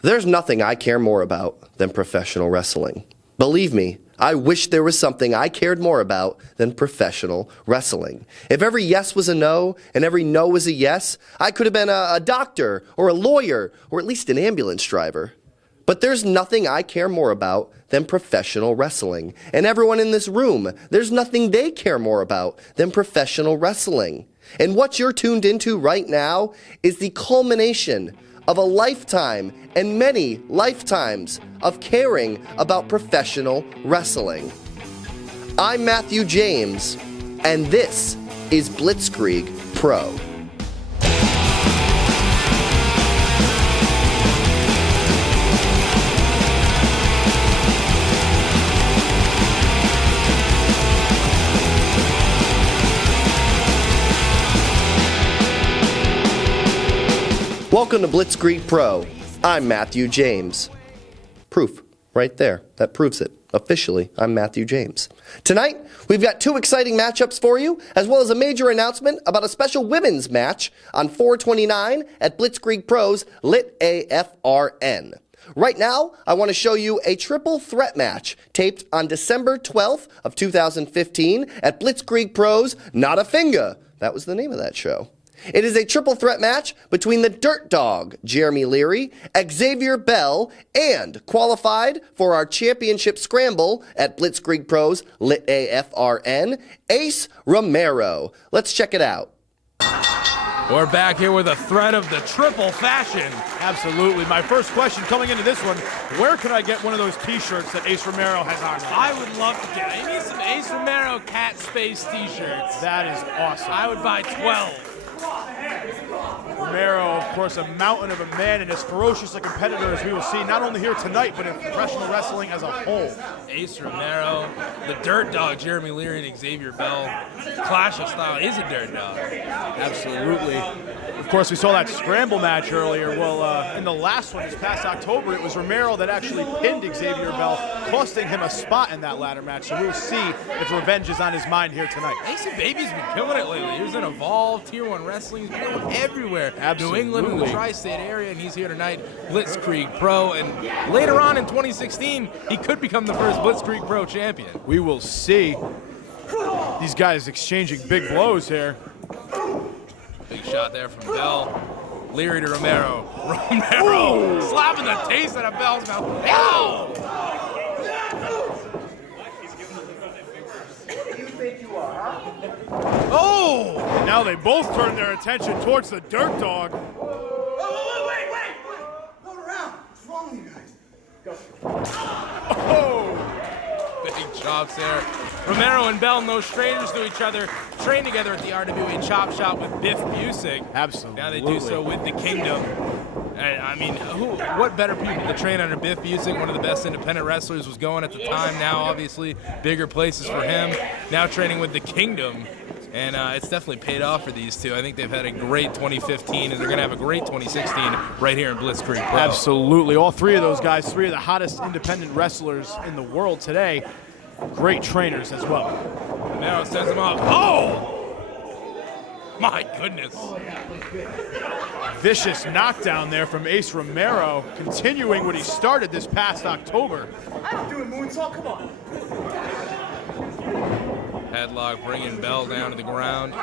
There's nothing I care more about than professional wrestling. Believe me, I wish there was something I cared more about than professional wrestling. If every yes was a no and every no was a yes, I could have been a doctor or a lawyer or at least an ambulance driver. But there's nothing I care more about than professional wrestling. And everyone in this room, there's nothing they care more about than professional wrestling. And what you're tuned into right now is the culmination of a lifetime and many lifetimes of caring about professional wrestling. I'm Matthew James, and this is Blitzkrieg Pro. Welcome to Blitzkrieg Pro. I'm Matthew James. Proof right there. That proves it. Officially, I'm Matthew James. Tonight, we've got two exciting matchups for you, as well as a major announcement about a special women's match on 4/29 at Blitzkrieg Pro's Lit AFRN. Right now, I want to show you a triple threat match taped on December 12th of 2015 at Blitzkrieg Pro's Not a Finger. That was the name of that show. It is a triple threat match between the Dirt Dog, Jeremy Leary, Xavier Bell, and qualified for our championship scramble at Blitzkrieg Pro's Lit AFRN, Ace Romero. Let's check it out. We're back here with a threat of the triple fashion. Absolutely. My first question coming into this one, where can I get one of those t-shirts that Ace Romero has on? I would love to get it. I need some Ace Romero Cat Space t-shirts. That is awesome. I would buy 12. Romero, of course, a mountain of a man and as ferocious a competitor as we will see not only here tonight, but in professional wrestling as a whole. Ace Romero, the Dirt Dog, Jeremy Leary, and Xavier Bell. Clash of style is a Dirt Dog. Absolutely. Of course, we saw that scramble match earlier. Well, in the last one this past October, it was Romero that actually pinned Xavier Bell, costing him a spot in that ladder match. So we'll see if revenge is on his mind here tonight. Ace and Baby's been killing it lately. He was in Evolve, Tier 1 Wrestling. He's been going everywhere. Absolutely. New England and the tri-state area, and he's here tonight, Blitzkrieg Pro. And later on in 2016, he could become the first Blitzkrieg Pro champion. We will see. These guys exchanging big blows here. Big shot there from Bell. Leary to Romero. Romero slapping the taste out of Bell's mouth. Ow! Oh! And now they both turn their attention towards the Dirt Dog. Wait! Hold around. What's wrong with you guys? Go. Oh! Big chops there. Romero and Bell, no strangers to each other, train together at the RWA Chop Shop with Biff Busick. Absolutely. Now they do so with the Kingdom. I mean, what better people to train under Biff Busick? One of the best independent wrestlers was going at the time. Now, obviously, bigger places for him. Now training with the Kingdom. And it's definitely paid off for these two. I think they've had a great 2015, and they're going to have a great 2016 right here in Blitzkrieg Pro. Absolutely. All three of those guys, three of the hottest independent wrestlers in the world today. Great trainers as well. Now it sends him off. Oh! My goodness. Vicious knockdown there from Ace Romero, continuing what he started this past October. I'm doing moonsault. Come on. Headlock bringing Bell down to the ground.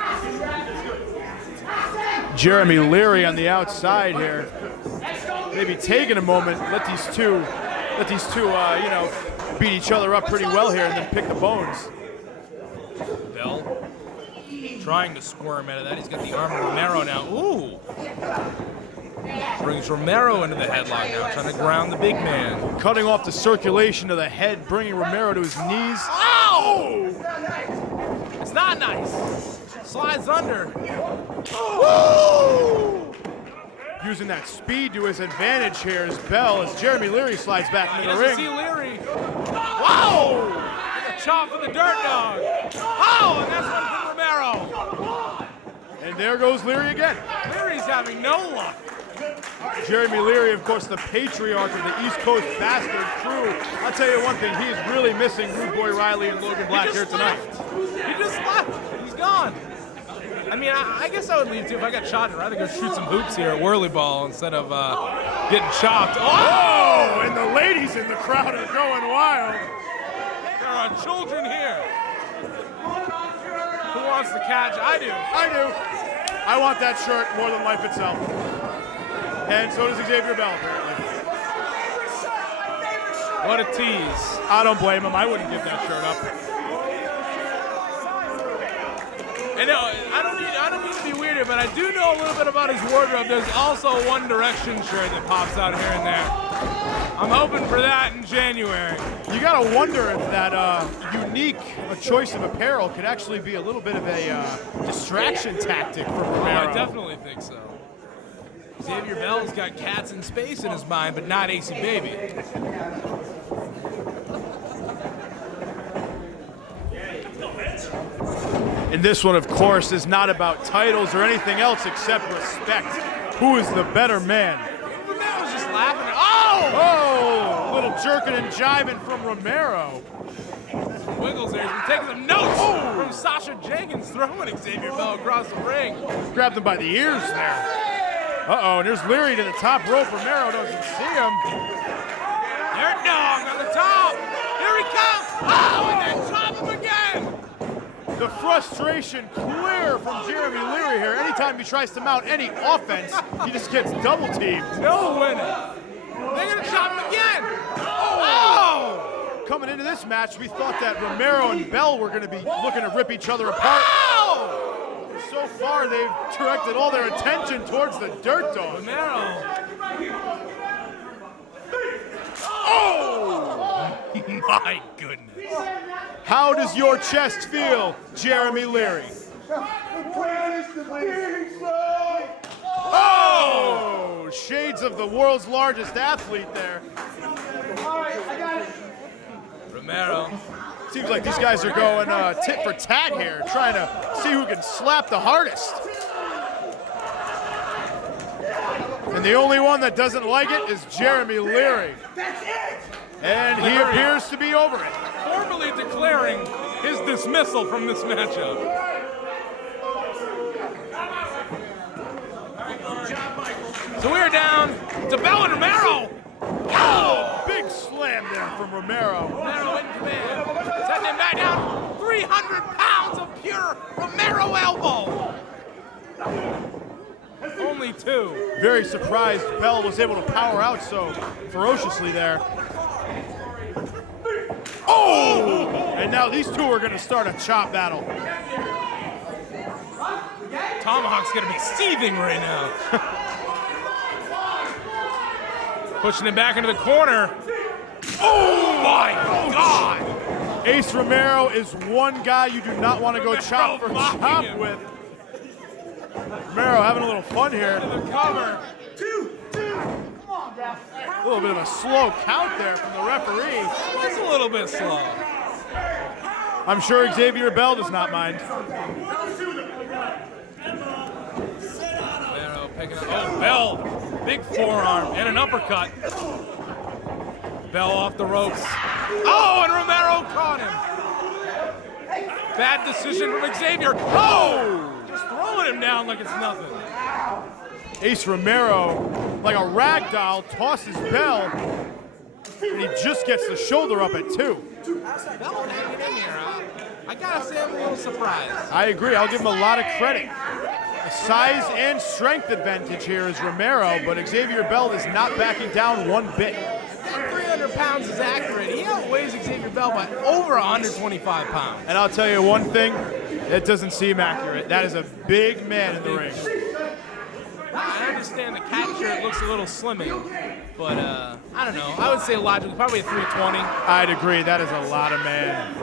Jeremy Leary on the outside here. Maybe taking a moment, let these two, beat each other up pretty well here and then pick the bones. Bell trying to squirm out of that. He's got the arm of Romero now. Ooh! Brings Romero into the headlock now, trying to ground the big man. Cutting off the circulation of the head, bringing Romero to his knees. Ow! It's not nice. Slides under. Woo! Using that speed to his advantage here as Bell, as Jeremy Leary slides back into the ring. See Leary. Wow! With a chop for the Dirt Dog. Oh, and that's one for Romero. And there goes Leary again. Leary's having no luck. Jeremy Leary, of course, the patriarch of the East Coast Bastard crew. I'll tell you one thing, he is really missing Rude Boy Riley and Logan Black here tonight. He just left. He's gone. I mean, I guess I would leave too. If I got shot, I'd rather go shoot some hoops here at Whirly Ball instead of getting chopped. Oh, and the ladies in the crowd are going wild. There are children here. Who wants the catch? I do. I do. I want that shirt more than life itself. And so does Xavier Bell, apparently. What a tease. I don't blame him. I wouldn't give that shirt up. And no, I don't mean to be weird here, but I do know a little bit about his wardrobe. There's also a One Direction shirt that pops out here and there. I'm hoping for that in January. You gotta wonder if that unique choice of apparel could actually be a little bit of a distraction tactic for Romero. I definitely think so. Xavier Bell's got cats in space in his mind, but not AC Baby. And this one, of course, is not about titles or anything else except respect. Who is the better man? Romero's just laughing. Oh, little jerking and jiving from Romero. Wiggles there. He's been taking some notes from Sasha Jenkins, throwing Xavier Bell across the ring. Grabbed him by the ears there. Uh-oh, and here's Leary to the top rope. Romero doesn't see him. Dirt Dog on the top. Here he comes. Oh, and then chop him again. The frustration clear from Jeremy Leary here. Anytime he tries to mount any offense, he just gets double teamed. No winning. They're going to chop him again. Oh! Coming into this match, we thought that Romero and Bell were going to be looking to rip each other apart. Oh! So far, they've directed all their attention towards the Dirt Dog. Romero. Oh! My goodness. How does your chest feel, Jeremy Leary? Oh! Shades of the world's largest athlete there. Romero. Seems like these guys are going tit for tat here, trying to see who can slap the hardest. And the only one that doesn't like it is Jeremy Leary. And he appears to be over it. Formally declaring his dismissal from this matchup. So we're down to Bell and Romero. Oh, big slam there from Romero. Romero in command. Setting him back down. 300 pounds of pure Romero elbow. Only two. Very surprised Bell was able to power out so ferociously there. Oh! And now these two are going to start a chop battle. Tomahawk's going to be seething right now. Pushing him back into the corner. Oh my God! Ace Romero is one guy you do not want to go chop for chop with. Romero having a little fun here. The cover. A little bit of a slow count there from the referee. It's a little bit slow. I'm sure Xavier Bell does not mind. Romero picking up. Oh, Bell. Big forearm and an uppercut. Bell off the ropes. Oh, and Romero caught him. Bad decision from Xavier. Oh! Just throwing him down like it's nothing. Ace Romero, like a rag doll, tosses Bell, and he just gets the shoulder up at 2. Bell hanging in here. I gotta say I'm a little surprised. I agree. I'll give him a lot of credit. The size and strength advantage here is Romero, but Xavier Bell is not backing down one bit. 300 pounds is accurate. He outweighs Xavier Bell by over 125 pounds. And I'll tell you one thing, it doesn't seem accurate. That is a big man in the ring. I understand the capture, it looks a little slimming, but I don't know. I would say logically, probably a 320. I'd agree. That is a lot of man.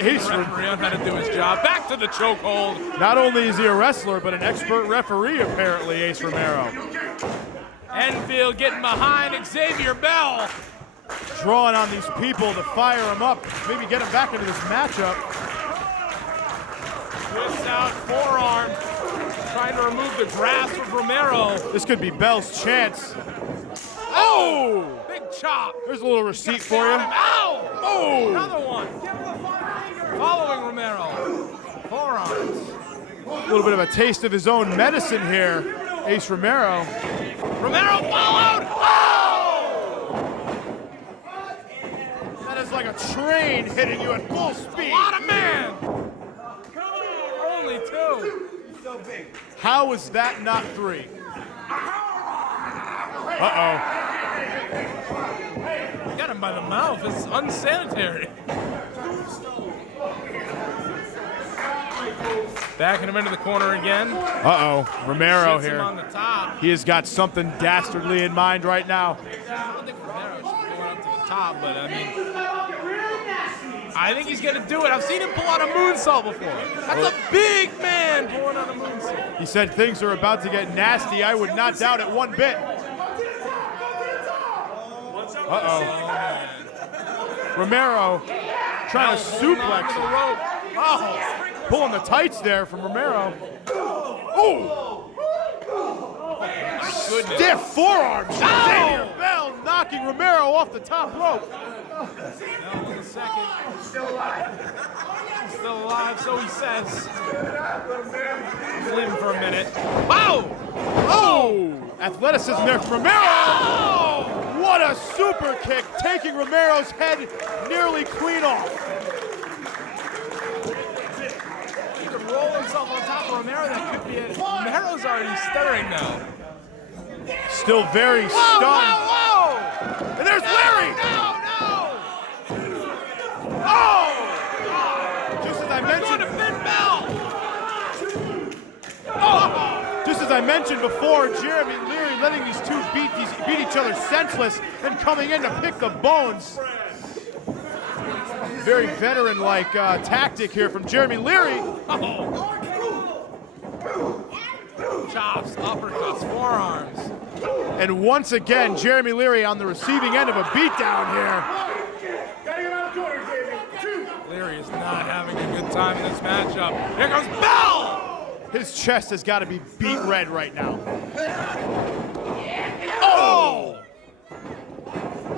Ace referee on how to do his job. Back to the chokehold. Not only is he a wrestler, but an expert referee, apparently, Ace Romero. Enfield getting behind Xavier Bell. Drawing on these people to fire him up, maybe get him back into this matchup. Twists out forearm. Trying to remove the grasp of Romero. This could be Bell's chance. Oh! Big chop. There's a little receipt for you. Ow! Oh! Another one. Following Romero. Forearms. A little bit of a taste of his own medicine here, Ace Romero. Romero followed. Oh! That is like a train hitting you at full speed. A lot of man. Only 2. How was that not 3? Uh-oh. Got him by the mouth. This is unsanitary. Backing him into the corner again. Uh-oh. Romero Hits him here. on the top. He has got something dastardly in mind right now. I don't think Romero should be going up to the top, but I think he's gonna do it. I've seen him pull out a moonsault before. That's a big man pulling out a moonsault. He said things are about to get nasty. I would not doubt it one bit. Uh-oh. Romero trying to suplex The him. rope. Oh, Pulling the tights there from Romero. Oh! goodness. Stiff forearms. Xavier Bell knocking Romero off the top rope. Now in a second. Still alive. Still alive, so he says. He's leaving for a minute. Wow! Oh! Athleticism there from Romero. Oh! What a super kick, taking Romero's head nearly clean off. He could roll himself on top of Romero. That could be it. Romero's already stirring now. Still very stunned. Whoa! And there's Leary. No! Oh! Just as I We're going mentioned, to Finn Bell. just as I mentioned before, Jeremy Leary letting these two beat each other senseless and coming in to pick the bones. Very veteran-like tactic here from Jeremy Leary. Chops, uppercuts, forearms. And once again, Jeremy Leary on the receiving end of a beatdown here. Leary is not having a good time in this matchup. Here comes Bell! His chest has got to be beat red right now. Oh!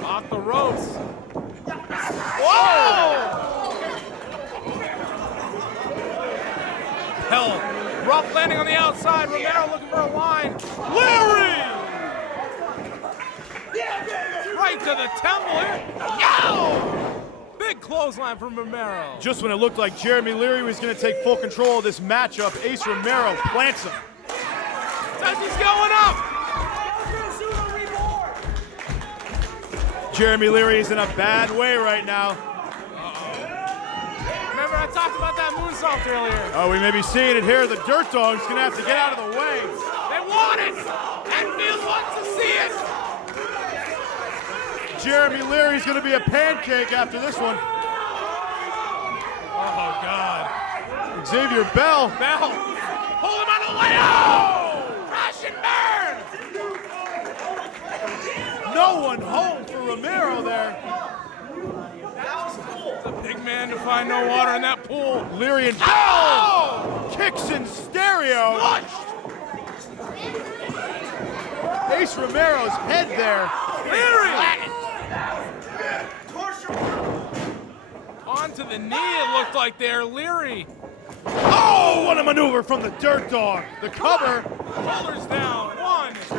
Off the ropes. Whoa! Bell, rough landing on the outside. Romero looking for a line. Leary! Right to the temple here. Yo! Big clothesline from Romero. Just when it looked like Jeremy Leary was going to take full control of this matchup, Ace Romero plants him. Says he's going up. Jeremy Leary is in a bad way right now. Remember I talked about that moonsault earlier. Oh, we may be seeing it here. The Dirt Dog's going to have to get out of the way. They want it. Enfield wants to see it. Jeremy Leary's going to be a pancake after this one. Oh, God. Xavier Bell. Bell. Pull him out of the way. Oh! Crash and burn. No one home for Romero there. It's a big man to find no water in that pool. Leary and Bell. Oh! Kicks in stereo. Flushed. Ace Romero's head there. Leary. Onto the knee, it looked like there. Leary. Oh, what a maneuver from the Dirt Dog. The cover. Shoulders down. 1, 2.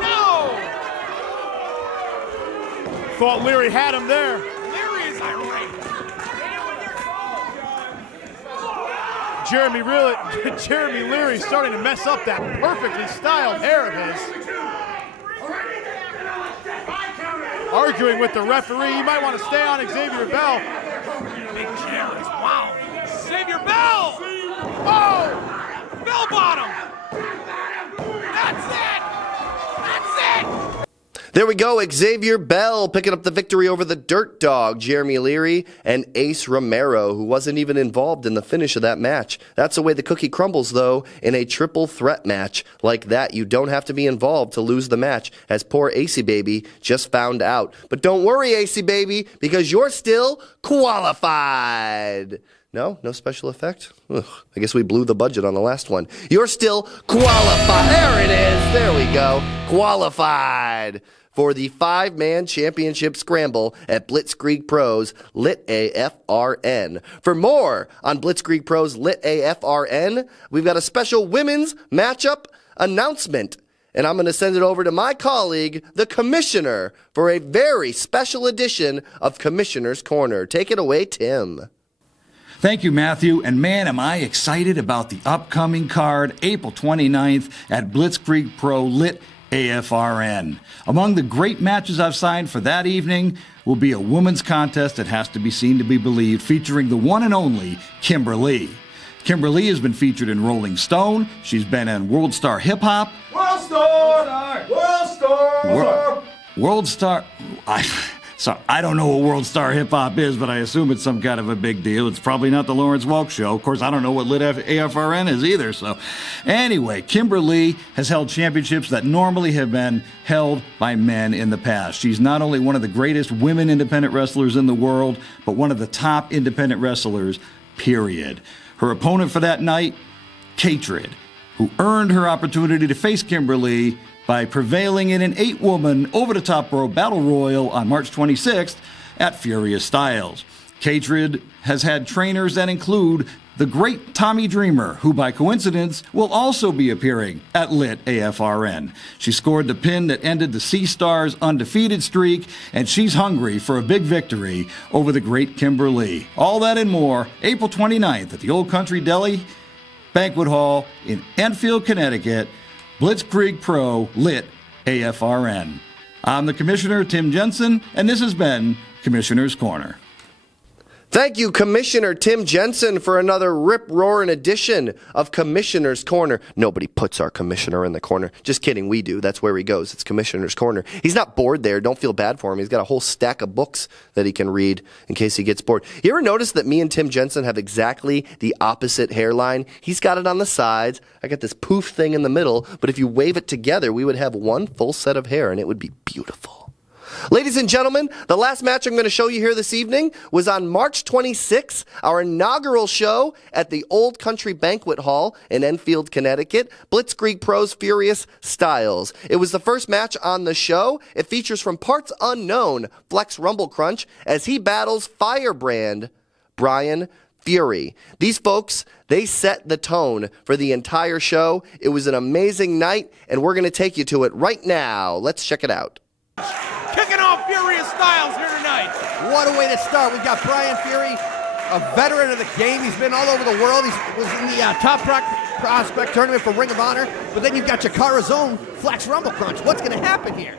No! Thought Leary had him there. Leary is irate. Jeremy Leary starting to mess up that perfectly styled hair of his. Arguing with the referee. He might want to stay on Xavier Bell. Big chairs. Wow. Xavier Bell. Oh! Bell bottom. That's it. That's it. There we go, Xavier Bell picking up the victory over the Dirt Dog, Jeremy Leary, and Ace Romero, who wasn't even involved in the finish of that match. That's the way the cookie crumbles, though, in a triple threat match like that. You don't have to be involved to lose the match, as poor AC Baby just found out. But don't worry, AC Baby, because you're still qualified. No special effect? Ugh, I guess we blew the budget on the last one. You're still qualified. There it is. There we go. Qualified for the 5-man championship scramble at Blitzkrieg Pro's Lit AFRN. For more on Blitzkrieg Pro's Lit AFRN, we've got a special women's matchup announcement. And I'm going to send it over to my colleague, the Commissioner, for a very special edition of Commissioner's Corner. Take it away, Tim. Thank you, Matthew. And man, am I excited about the upcoming card, April 29th at Blitzkrieg Pro Lit AFRN. Among the great matches I've signed for that evening will be a women's contest that has to be seen to be believed, featuring the one and only Kimberly. Kimberly has been featured in Rolling Stone. She's been in World Star Hip Hop. World Star! World Star! World Star. I don't know what World Star Hip Hop is, but I assume it's some kind of a big deal. It's probably not the Lawrence Welk Show. Of course, I don't know what Lit AFRN is either. So, anyway, Kimberly has held championships that normally have been held by men in the past. She's not only one of the greatest women independent wrestlers in the world, but one of the top independent wrestlers, period. Her opponent for that night, Katrid, who earned her opportunity to face Kimberly by prevailing in an 8-woman over-the-top rope battle royal on March 26th at Furious Styles. Katrid has had trainers that include the great Tommy Dreamer, who by coincidence will also be appearing at Lit AFRN. She scored the pin that ended the Sea Stars' undefeated streak, and she's hungry for a big victory over the great Kimberly. All that and more, April 29th at the Old Country Deli Banquet Hall in Enfield, Connecticut, Blitzkrieg Pro Lit AFRN. I'm the Commissioner, Tim Jensen, and this has been Commissioner's Corner. Thank you, Commissioner Tim Jensen, for another rip-roaring edition of Commissioner's Corner. Nobody puts our commissioner in the corner. Just kidding, we do. That's where he goes. It's Commissioner's Corner. He's not bored there. Don't feel bad for him. He's got a whole stack of books that he can read in case he gets bored. You ever notice that me and Tim Jensen have exactly the opposite hairline? He's got it on the sides. I got this poof thing in the middle, but if you wave it together, we would have one full set of hair, and it would be beautiful. Ladies and gentlemen, the last match I'm going to show you here this evening was on March 26th, our inaugural show at the Old Country Banquet Hall in Enfield, Connecticut, Blitzkrieg Pro's Furious Styles. It was the first match on the show. It features from parts unknown Flex Rumblecrunch as he battles Firebrand Brian Fury. These folks, they set the tone for the entire show. It was an amazing night, and we're going to take you to it right now. Let's check it out. Kicking off Furious Styles here tonight. What a way to start. We've got Brian Fury, a veteran of the game. He's been all over the world. He was in the top prospect tournament for Ring of Honor. But then you've got Chikara's own Flex Rumblecrunch. What's going to happen here?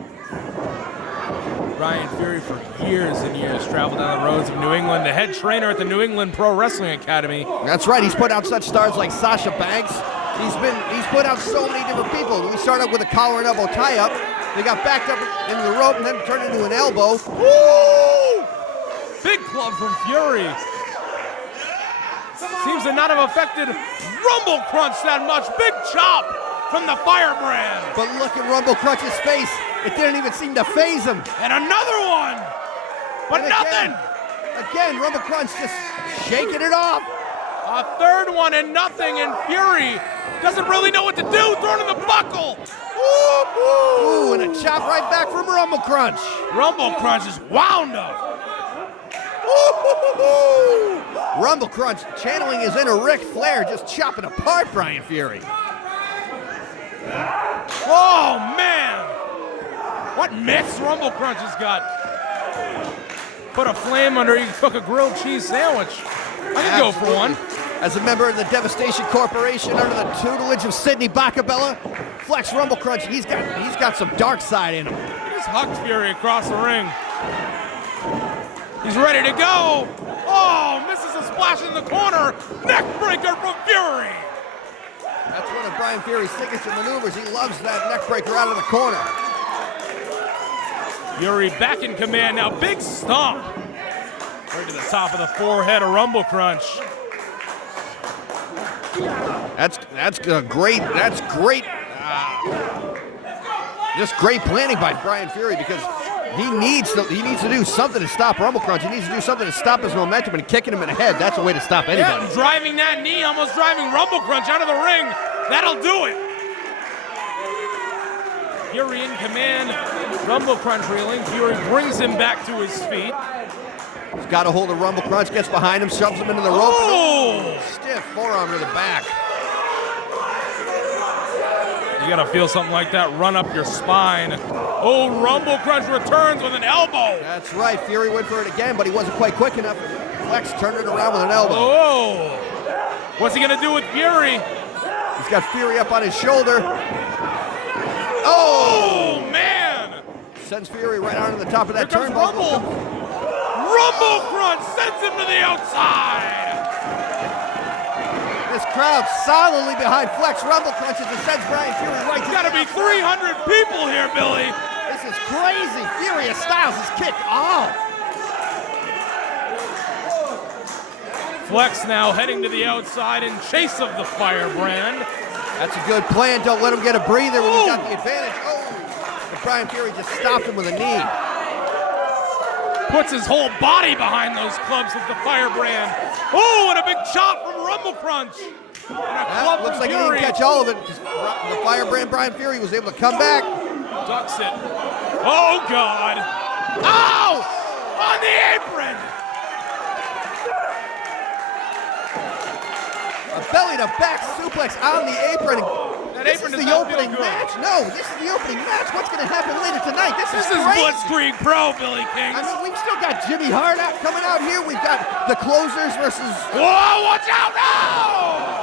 Brian Fury for years and years traveled down the roads of New England, the head trainer at the New England Pro Wrestling Academy. That's right. He's put out such stars like Sasha Banks. He's put out so many different people. We started with a collar and elbow tie-up. They got backed up into the rope and then turned into an elbow. Woo! Big club from Fury. Seems to not have affected Rumblecrunch that much. Big chop from the Firebrand. But look at Rumblecrunch's face. It didn't even seem to faze him. And another one. But And nothing. Again, Rumblecrunch just shaking it off. A third one and nothing, and Fury doesn't really know what to do, throwing in the buckle. Ooh, and a chop right back from Rumblecrunch. Rumblecrunch is wound up. Rumblecrunch channeling his inner Ric Flair, just chopping apart Brian Fury. Oh, man. What mix Rumblecrunch has got. Put a flame under, he cook a grilled cheese sandwich. I could go for one. As a member of the Devastation Corporation under the tutelage of Sidney Bacabella, Flex Rumblecrunch, he's got some dark side in him. He just hucked Fury across the ring. He's ready to go. Oh, misses a splash in the corner. Neck breaker from Fury. That's one of Brian Fury's signature maneuvers. He loves that neck breaker out of the corner. Fury back in command now. Big stomp. Right to the top of the forehead of Rumblecrunch. That's great. That's great. Just great planning by Brian Fury because he needs to do something to stop Rumblecrunch. He needs to do something to stop his momentum, and kicking him in the head, that's a way to stop anybody. Yeah, and driving that knee, almost driving Rumblecrunch out of the ring. That'll do it. Fury in command. Rumblecrunch reeling. Fury brings him back to his feet. He's got a hold of Rumblecrunch, gets behind him, shoves him into the rope. Oh! Stiff forearm to the back. You gotta feel something like that run up your spine. Oh, Rumblecrunch returns with an elbow. That's right. Fury went for it again, but he wasn't quite quick enough. Flex turned it around with an elbow. Oh! What's he gonna do with Fury? He's got Fury up on his shoulder. Oh, man! Sends Fury right onto the top of that Here comes turnbuckle. Rumble. Rumblecrunch sends him to the outside. This crowd solidly behind Flex Rumblecrunch as it sends Brian Fury right to There's gotta be 300 people here, Billy. This is crazy. Furious Styles is kicked off. Flex now heading to the outside in chase of the Firebrand. That's a good plan. Don't let him get a breather when he's got the advantage. Oh, but Brian Fury just stopped him with a knee. Puts his whole body behind those clubs of the Firebrand. Oh, and a big chop from Rumblecrunch. And a club Looks from like he Fury. didn't catch all of it because the Firebrand Brian Fury was able to come back. Ducks it. Oh, God. Ow! On the apron. A belly-to-back suplex on the apron. That This apron is does the not feel opening good. match. No, this is the opening match. What's going to happen later tonight? This This is is crazy. Blitzkrieg Pro, Billy King. I mean, we've still got Jimmy Hart out coming out here. We've got the closers versus. Whoa, watch out now!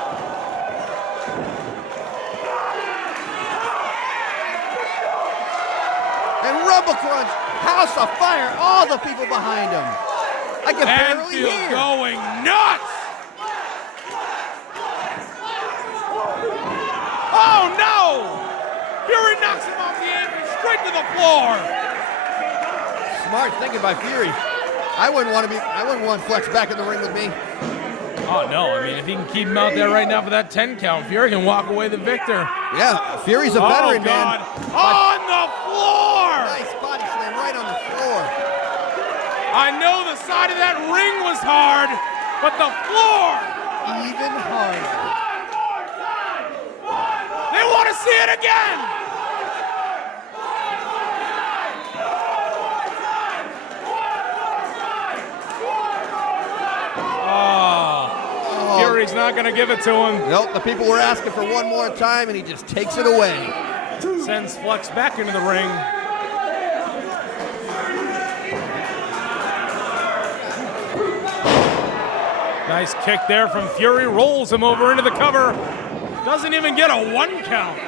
And Rumblecrunch, House of Fire, all the people behind him. I can barely Anfield hear. going nuts! Oh no! Fury knocks him off the apron, straight to the floor. Smart thinking by Fury. I wouldn't want Flex back in the ring with me. Oh no, I mean, if he can keep him out there right now for that 10 count, Fury can walk away the victor. Yeah, Fury's a veteran, Oh God! man. On the floor! Nice body slam right on the floor. I know the side of that ring was hard, but the floor! Even harder. They want to see it again! Oh, Fury's not going to give it to him. Nope, the people were asking for one more time, and he just takes it away. Sends Flex back into the ring. Nice kick there from Fury, rolls him over into the cover. Doesn't even get a 1 count.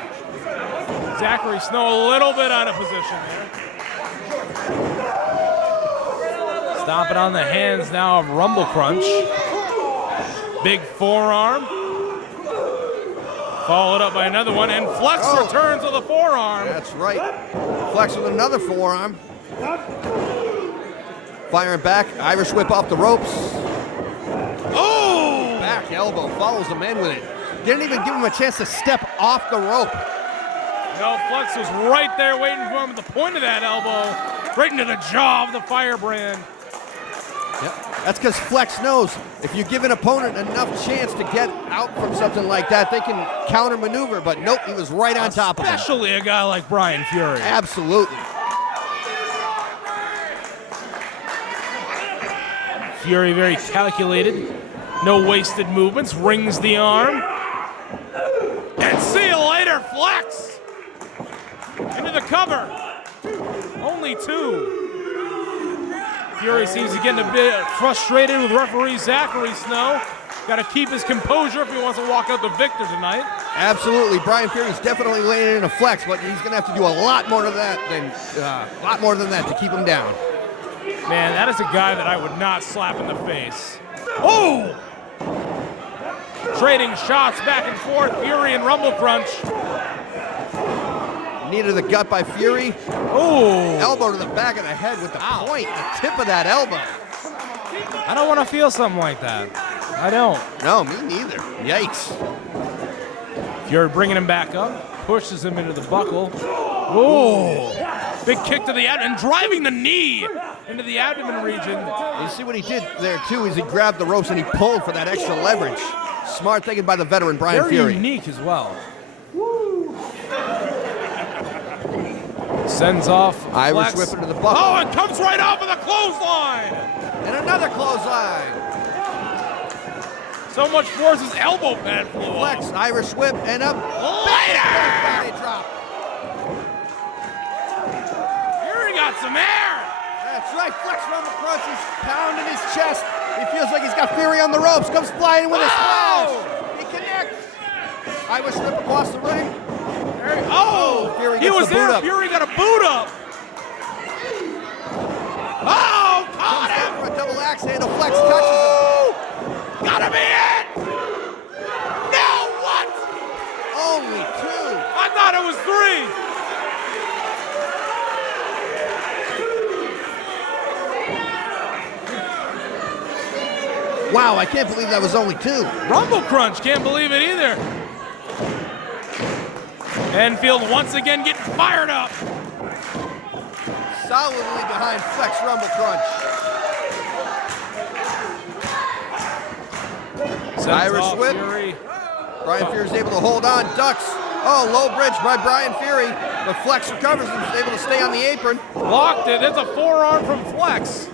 Zachary Snow a little bit out of position there. Stomping on the hands now of Rumblecrunch. Big forearm. Followed up by another one, and Flex returns with a forearm. That's right. Flex with another forearm. Firing back, Irish whip off the ropes. Oh! Back elbow, follows him in with it. Didn't even give him a chance to step off the rope. No, Flex was right there waiting for him at the point of that elbow. Right into the jaw of the Firebrand. Yep. That's because Flex knows if you give an opponent enough chance to get out from something like that, they can counter maneuver, but nope, he was right on top of him. Especially a guy like Brian Fury. Absolutely. Fury very calculated. No wasted movements. Rings the arm. And see you later, Flex! Into the cover. Only 2. Fury seems to get a bit frustrated with referee Zachary Snow. Got to keep his composure if he wants to walk out the victor tonight. Absolutely. Brian Fury's definitely laying in a Flex, but he's going to have to do a lot more than that to keep him down. Man, that is a guy that I would not slap in the face. Oh! Trading shots back and forth, Fury and Rumblecrunch. Knee to the gut by Fury. Oh! Elbow to the back of the head with the point, the tip of that elbow. I don't want to feel something like that. I don't. No, me neither. Yikes. Fury bringing him back up, pushes him into the buckle. Oh! Big kick to the abdomen, driving the knee into the abdomen region. You see what he did there, too, is he grabbed the ropes and he pulled for that extra leverage. Smart thinking by the veteran, Brian Very Fury. unique as well. Sends off Irish Flex. whip into the bucket. Oh, it comes right off of the clothesline. And another clothesline. So much force, his elbow pad flew Flex, off. Irish whip, and up. Later! Body drop. Fury got some air. That's right, Flex Rumblecrunch is pounding his chest. He feels like he's got Fury on the ropes. Comes flying with a splash. He connects. Irish whip across the ring. Oh, Fury he gets was the boot there. up. Fury got a boot up. Oh, caught him. For a double axe handle, Flex touches him. Gotta be it. Now what? Only two. I thought it was 3. Wow, I can't believe that was only 2. Rumblecrunch can't believe it either. Enfield once again getting fired up. Solidly behind Flex Rumblecrunch. Sends Irish off whip. Fury. Brian Fury is able to hold on, ducks. Oh, low bridge by Brian Fury. But Flex recovers and is able to stay on the apron. Blocked it. It's a forearm from Flex.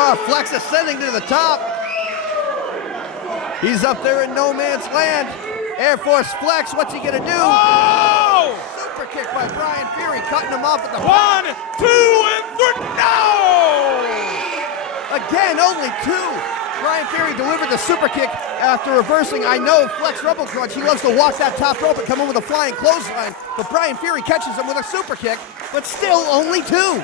Oh, Flex ascending to the top. He's up there in no man's land. Air Force Flex, what's he gonna do? Oh! Super kick by Brian Fury, cutting him off at the 1, 2, and 3. No! Again, only 2. Brian Fury delivered the super kick after reversing. I know Flex Rumblecrunch, he loves to walk that top rope and come in with a flying clothesline, but Brian Fury catches him with a super kick, but still only 2.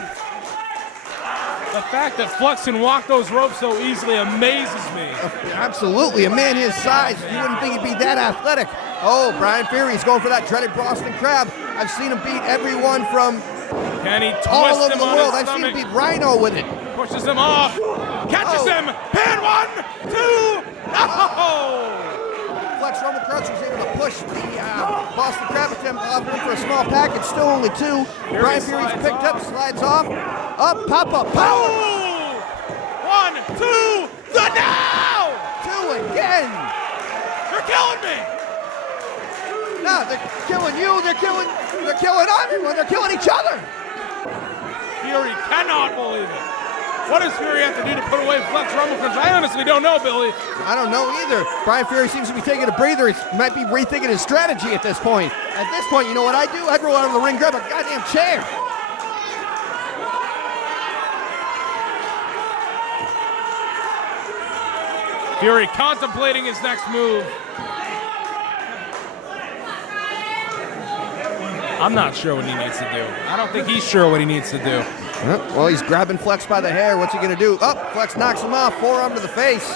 The fact that Flex can walk those ropes so easily amazes me. Absolutely, a man his size, you wouldn't think he'd be that athletic. Oh, Brian Fury's going for that dreaded Boston Crab. I've seen him beat everyone from Can he twist all over him the on world. his I've seen him stomach? beat Rhino with it. Pushes him off. Catches Oh. him. Pin 1, 2. No! Flex Rumblecrunch was able to push the Boston Crab attempt off him for a small package. Still only 2. Brian Fury's slides picked off. up, slides off. Up, pop up, power. Oh! 1, 2, the now! 2 again. You're killing me! No, they're killing you. They're killing everyone. They're killing each other. Fury cannot believe it. What does Fury have to do to put away Flex Rumblecrunch? I honestly don't know, Billy. I don't know either. Brian Fury seems to be taking a breather. He might be rethinking his strategy at this point. At this point, you know what I do? I'd roll out of the ring, grab a goddamn chair. Fury contemplating his next move. I'm not sure what he needs to do. I don't think he's sure what he needs to do. Well, he's grabbing Flex by the hair. What's he going to do? Oh, Flex knocks him off. Forearm to the face.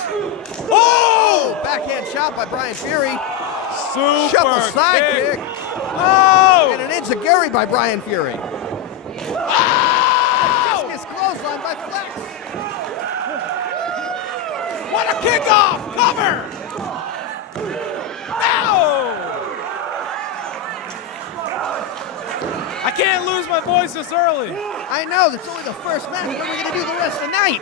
Oh! Backhand shot by Brian Fury. Super Shuffle side kick. Oh! And an enziguri by Brian Fury. Oh! Discus clothesline by Flex. What a kickoff! Cover! No! I can't lose my voice this early. I know, that's only the first match. What are we going to do the rest of the night?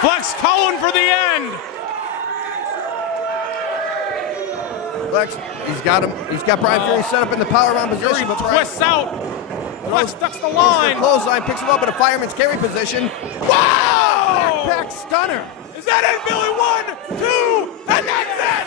Flex calling for the end. Flex, he's got him. He's got Brian Fury set up in the powerbomb Fury position. But Brian twists out. Flex ducks the line. clothesline, picks him up in a fireman's carry position. Wow! Back stunner. Is that it, Billy? 1, 2, and that's it!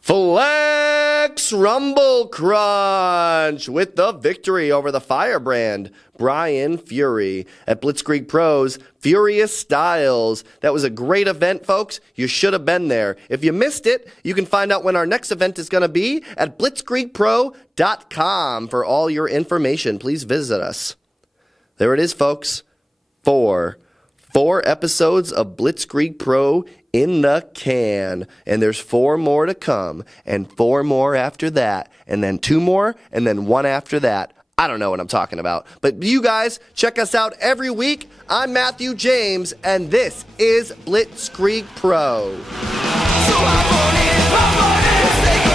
Flex Rumblecrunch with the victory over the firebrand, Brian Fury. At Blitzkrieg Pro's Furious Styles. That was a great event, folks. You should have been there. If you missed it, you can find out when our next event is going to be at blitzkriegpro.com for all your information. Please visit us. There it is, folks. Four episodes of Blitzkrieg Pro in the can. And there's 4 more to come, and 4 more after that, and then 2 more, and then 1 after that. I don't know what I'm talking about. But you guys, check us out every week. I'm Matthew James, and this is Blitzkrieg Pro. So I want it, take